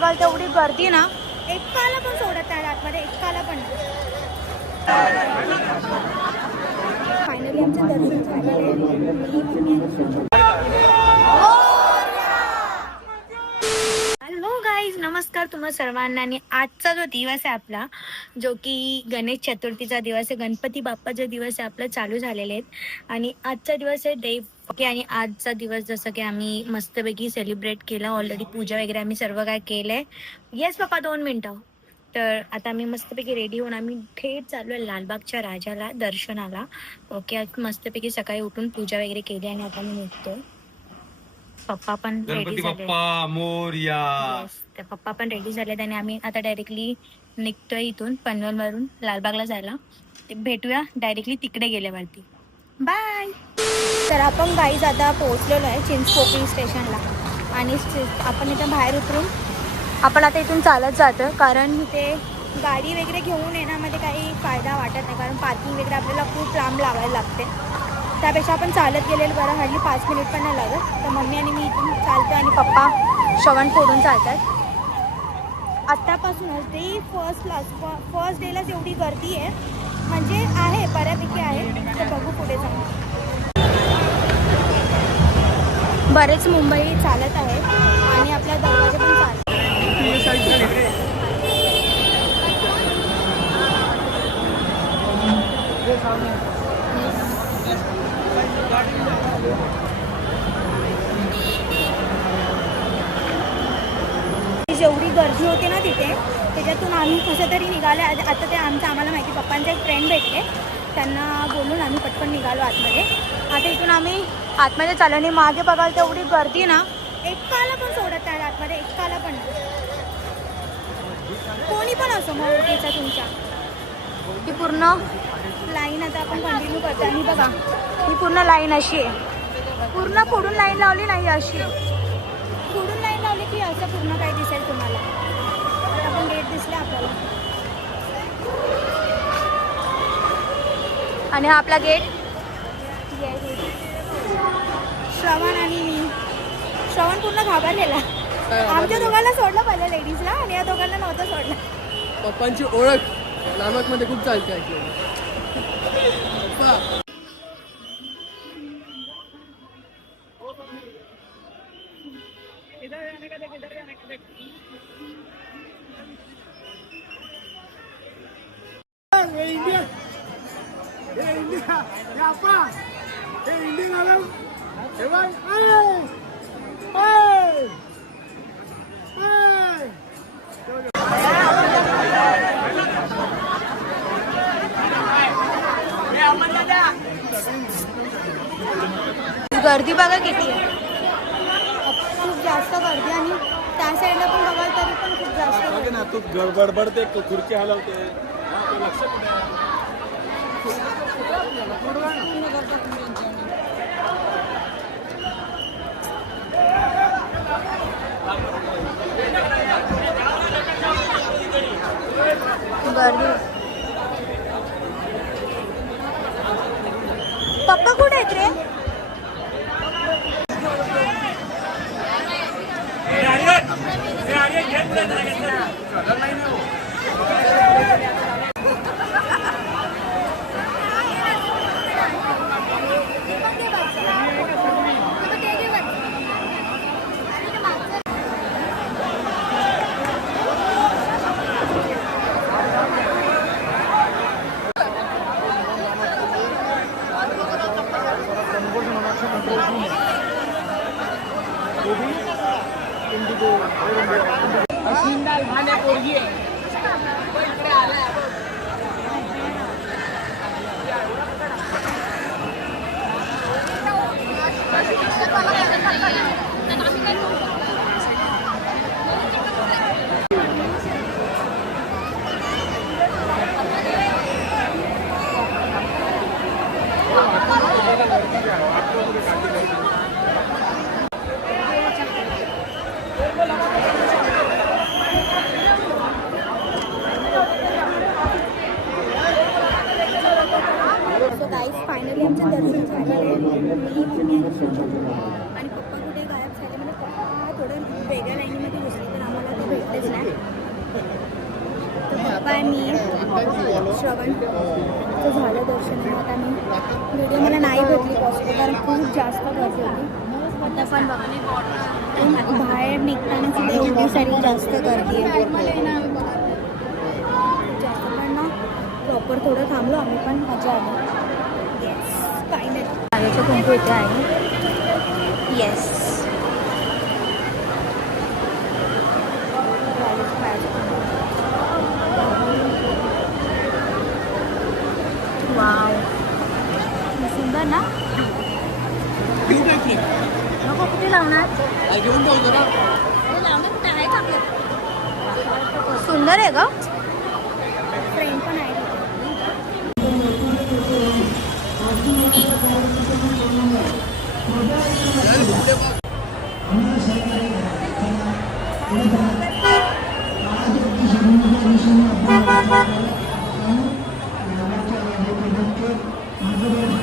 बघाल तेवढी गर्दी ना, एकाला पण सोडत नाही आतमध्ये, एकाला पण नाही. फायनली आमचं दर्शन झालं. हॅलो गाईज, नमस्कार तुम्हा सर्वांना. आणि आजचा जो दिवस आहे आपला, जो की गणेश चतुर्थीचा दिवस आहे, गणपती बाप्पाचा दिवस आहे आपला चालू झालेले आहेत. आणि आजचा दिवस आहे देव. आणि आजचा दिवस जसं की आम्ही मस्तपैकी सेलिब्रेट केला ऑलरेडी, पूजा वगैरे आम्ही सर्व काय केलंय. येस पप्पा 2 मिनटं. तर आता आम्ही मस्तपैकी रेडी होऊन आम्ही थेट चालू आहे लालबागच्या राजाला दर्शनाला. ओके, आज मस्तपैकी सकाळी उठून पूजा वगैरे केली आणि आता मी निघतो. पप्पा पण रेडी झाले. पप्पा पण रेडी झालेत आणि आम्ही आता डायरेक्टली निघतोय इथून पनवेलवरून लालबागला जायला. ते भेटूया डायरेक्टली तिकडे गेल्यावरती. बाय. तर आपण गाईज आता पोहोचलेलो आहे चिंचपोकळी स्टेशनला. आणि आपण इथं बाहेर उतरून आपण आता इथून चालत जातो, कारण इथे गाडी वगैरे घेऊन येण्यामध्ये काही फायदा वाटत नाही, कारण पार्किंग वगैरे आपल्याला खूप लांब लावायला लागते. त्यापेक्षा आपण चालत गेलेलं बरं. हल्ली 5 मिनिट पण नाही लागत. तर मम्मी आणि मी इथून चालतो आणि पप्पा श्रवण फोडून चालतात. आत्तापासूनच ते फर्स्ट डेलाच एवढी गर्दी आहे, म्हणजे आहे बऱ्यापैकी आहे. तर बघू पुढे जाऊन. बरेच मुंबई चालत आहे आणि आपल्या दरवाजे पण चालत. जेवढी गर्दी होती ना तिथे, त्याच्यातून आम्ही कसं तरी निघाले. आता ते आम्हाला माहिती, पप्पांचा एक फ्रेंड भेटले, त्यांना बोलून आम्ही पटकन निघालो आतमध्ये. आता इथून आम्ही आतमध्ये चाललो आणि मागे बघाल तेवढी गर्दी ना, एकाला पण सोडत नाही आतमध्ये, एकाला पण नाही. कोणी पण असो मग ओळखीचा तुमच्या. ही पूर्ण लाईन आता आपण कंटिन्यू करतो. आणि बघा ही पूर्ण लाईन अशी आहे, पूर्ण पुढून लाईन लावली नाही, अशी पुढून लाईन लावली की असं पूर्ण काही दिसेल तुम्हाला. आता पण गेट दिसले आपल्याला. आणि हा आपला गेट. श्रवण आणि मी, श्रवण पूर्ण घाबरलेला. आमच्या दोघांना सोडलं पहिल्या लेडीजला आणि या दोघांना नव्हतं सोडलं. पप्पांची ओळख लालबागमध्ये खूप चालते आहे. गर्दी बघा किती आहे, खूप जास्त गर्दी. आणि त्या साईडला पण बघाल तरी पण खूप जास्त गर्दी. तू गडबडते, खुर्ची हलवते. गर्दी. पप्पा कुठे आहेत रे? फायनली आमचं दर्शन झालं. आहे मी श्रवण. तर झालं दर्शन. आता मी व्हिडिओ मला नाही भेटली पॉसिबल कारण खूप जास्त गर्दी होती. आता पण बाहेर निघताना सुद्धा एवढी सारी जास्त गर्दी आहे. जास्त पण ना प्रॉपर थोडं थांबलो आम्ही पण मजा आली. येस काही नाही. माझ्याचं कुंकू इथे आहे. येस वाव सुंदर ना. नको कुठे लावणार. घेऊन जाऊ जरा. सुंदर आहे ग. फ्रेंड पण आहे.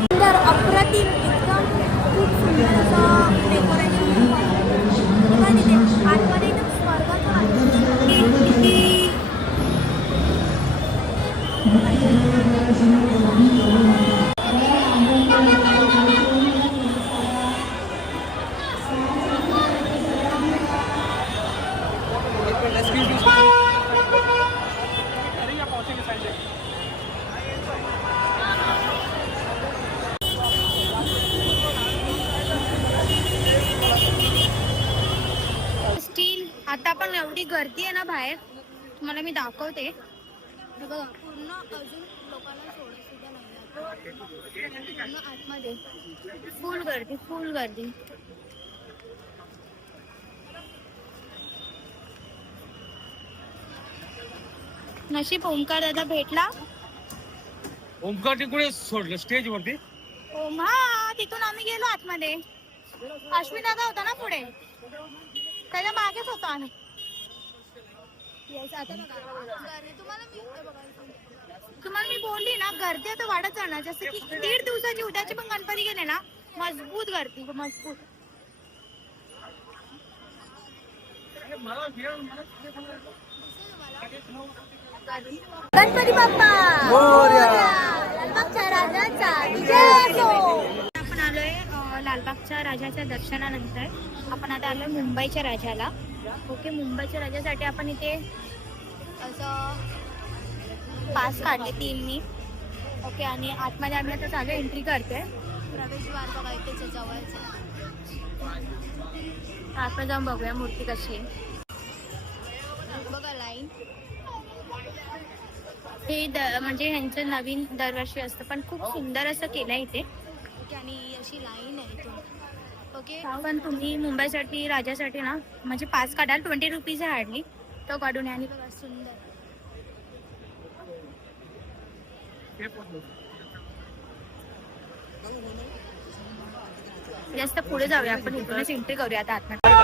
सुंदर अप्रतिम एकदम खूप सुंदर असं डेकोरेशन. आतमध्ये एकदम स्वर्गाचं स्टील. आता पण एवढी गर्दी आहे ना बाहेर, तुम्हाला मी दाखवते. हे बघा पूर्ण अजून लोकांना सोडत सुद्धा नाही. पूर्ण आतमध्ये फुल गर्दी फुल गर्दी. नशीब ओमकार दादा भेटला. ओमकार तिकडे सोडलं स्टेज वरती. ओम हा तिथून आम्ही गेलो आतमध्ये. अश्विन दादा होता ना पुढे, त्याच्या मागेच होतो आम्ही. आता तुम्हाला मी बोलली ना गर्दी आता वाढत जाणार. जसं की 1.5 दिवसाची उद्याचे पण गणपती गेले ना मजबूत गर्दी मजबूत. गणपती बाप्पा लालबागच्या राजाचा जय हो. आपण आलोय लालबागच्या राजाच्या दर्शनानंतर. आपण आता आलोय मुंबईच्या राजाला. ओके मुंबईच्या राजासाठी आपण इथे असं पास काढले 3 मी. ओके आणि आतमध्ये आम्ही आता चालू एंट्री करते. प्रवेशद्वार बघा इथेच जवळच. आतमध्ये जाऊन बघूया मूर्ती कशी आहे. बघा लाईन. हे म्हणजे ह्यांचं नवीन दरवर्षी असतं पण खूप सुंदर असं केलं आहे इथे. ओके आणि अशी लाईन आहे इथून. ओके पण तुम्ही मुंबईसाठी राजासाठी ना म्हणजे पास काढाल 20 रुपीज आहे हार्डली. तो काढून आणि बघा सुंदर. जास्त पुढे जाऊया आपण. इथूनच एंट्री करूया आता आतमध्ये.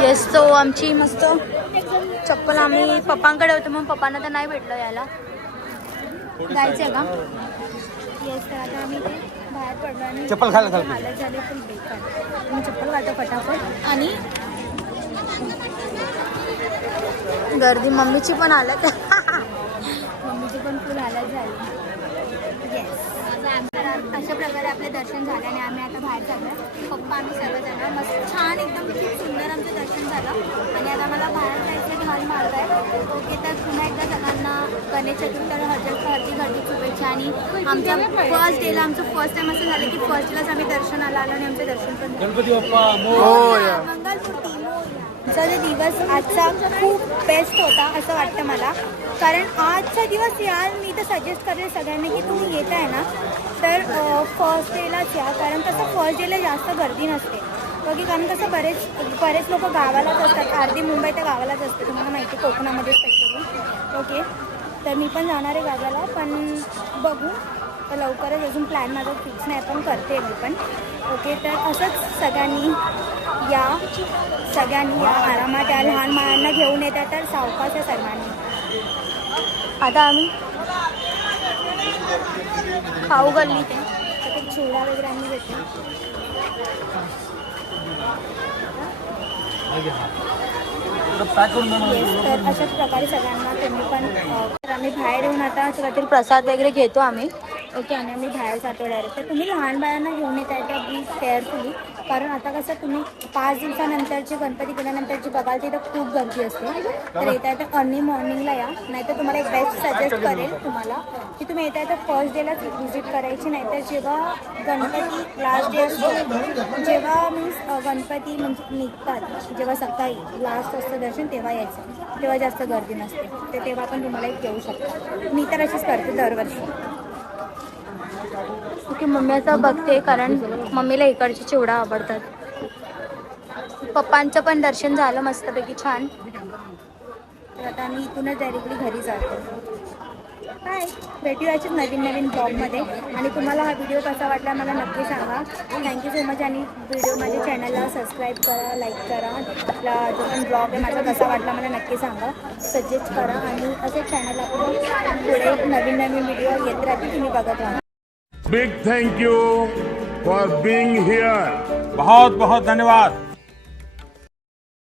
येस तो आमची मस्त चप्पल आम्ही पप्पांकडे होतो मग पप्पांना तर नाही भेटलं यायला. जायचंय का. येस तर आता आम्ही ते बाहेर पडलो आणि चप्पल हालत झाले पण बेकार. मी चप्पल घालतो फटाफट. आणि गर्दी मम्मीची पण हालत मम्मीची पण फुल हालत झाली. येस अशा प्रकारे आपले दर्शन झाले आणि आम्ही आता बाहेर चाललो. पप्पा आम्ही सर्वजण मस्त छान एकदम खूप सुंदर आमचं दर्शन झालं. आणि आता मला बाहेर जायचं ढाल मारत आहे. ओके तर पुन्हा एकदा सगळ्यांना गणेश चतुर्थी हार्दिक शुभेच्छा. आणि आमच्या फर्स्ट डेला आमचं फर्स्ट टाइम असं झालं की फर्स्ट डेलाच आम्ही दर्शनाला आलो आणि आमचं दर्शन पण गणपती बाप्पा मंगलमूर्ती. आजचा जो दिवस आजचा खूप बेस्ट होता असं वाटतं मला. कारण आजचा दिवस यार मी तर सजेस्ट करेल सगळ्यांना की तुम्ही येत आहे ना तर फर्स्ट डेलाच या. कारण तसं फर्स्ट डेला जास्त गर्दी नसते. बघी कारण कसं बरेच लोक गावालाच असतात. अर्धी मुंबई तर गावालाच असते तुम्हाला माहिती कोकणामध्ये स्पेशली. ओके तर मी पण जाणार आहे गावाला, पण बघू लवकरच, अजून प्लॅन माझा फिक्स नाही, पण करते मी पण. ओके, तर असंच सगळ्यांनी या आरामात या. लहान मुलांना घेऊन येतात तर सावकाश आहे सर्वांनी. आता आम्ही खाऊ गल्लीत आहे, आता चिवडा वगैरे आम्ही घेतो. तर अशाच प्रकारे सगळ्यांना तुम्ही पण तर आम्ही बाहेर येऊन आता काहीतरी प्रसाद वगैरे घेतो आम्ही. ओके, आणि आम्ही बाहेर जातो डायरेक्ट. तर तुम्ही लहान बाळांना घेऊन येत आहे तर प्लीज केअरफुली, कारण आता कसं तुम्ही 5 दिवसानंतरची गणपती केल्यानंतरची बघाल तिथं खूप गर्दी असते. तर येत आहे तर अर्ली मॉर्निंगला या, नाहीतर तुम्हाला एक बेस्ट सजेस्ट करेल तुम्हाला की तुम्ही येत आहे तर फर्स्ट डेलाच व्हिजिट करायची, नाहीतर जेव्हा गणपती लास्ट डे असतो, जेव्हा मीन्स गणपती म्हणजे निघतात, जेव्हा सकाळी लास्ट असतं दर्शन तेव्हा यायचं, तेव्हा जास्त गर्दी नसते. तर तेव्हा पण तुम्हाला एक येऊ शकता. मी तर अशीच करते दरवर्षी. ओके, मम्मी आता बघते, कारण मम्मीला इकडचे चिवडा आवडतात. पप्पांचं पण दर्शन झालं मस्तपैकी छान. तर आता आम्ही इथूनच डायरेक्टली घरी जातो. बाय, भेटूयाच नवीन ब्लॉगमध्ये. आणि तुम्हाला हा व्हिडिओ कसा वाटला मला नक्की सांगा. Thank you so much. आणि व्हिडिओ माझ्या चॅनलला सबस्क्राईब करा, लाईक करा. आपला जो पण ब्लॉग आहे माझा कसा वाटला मला नक्की सांगा, सजेस्ट करा. आणि असेच चॅनल आपलं पुढे नवीन व्हिडिओ येत राहतील, तुम्ही बघत राहा. Big thank you for being here. बहुत बहुत धन्यवाद.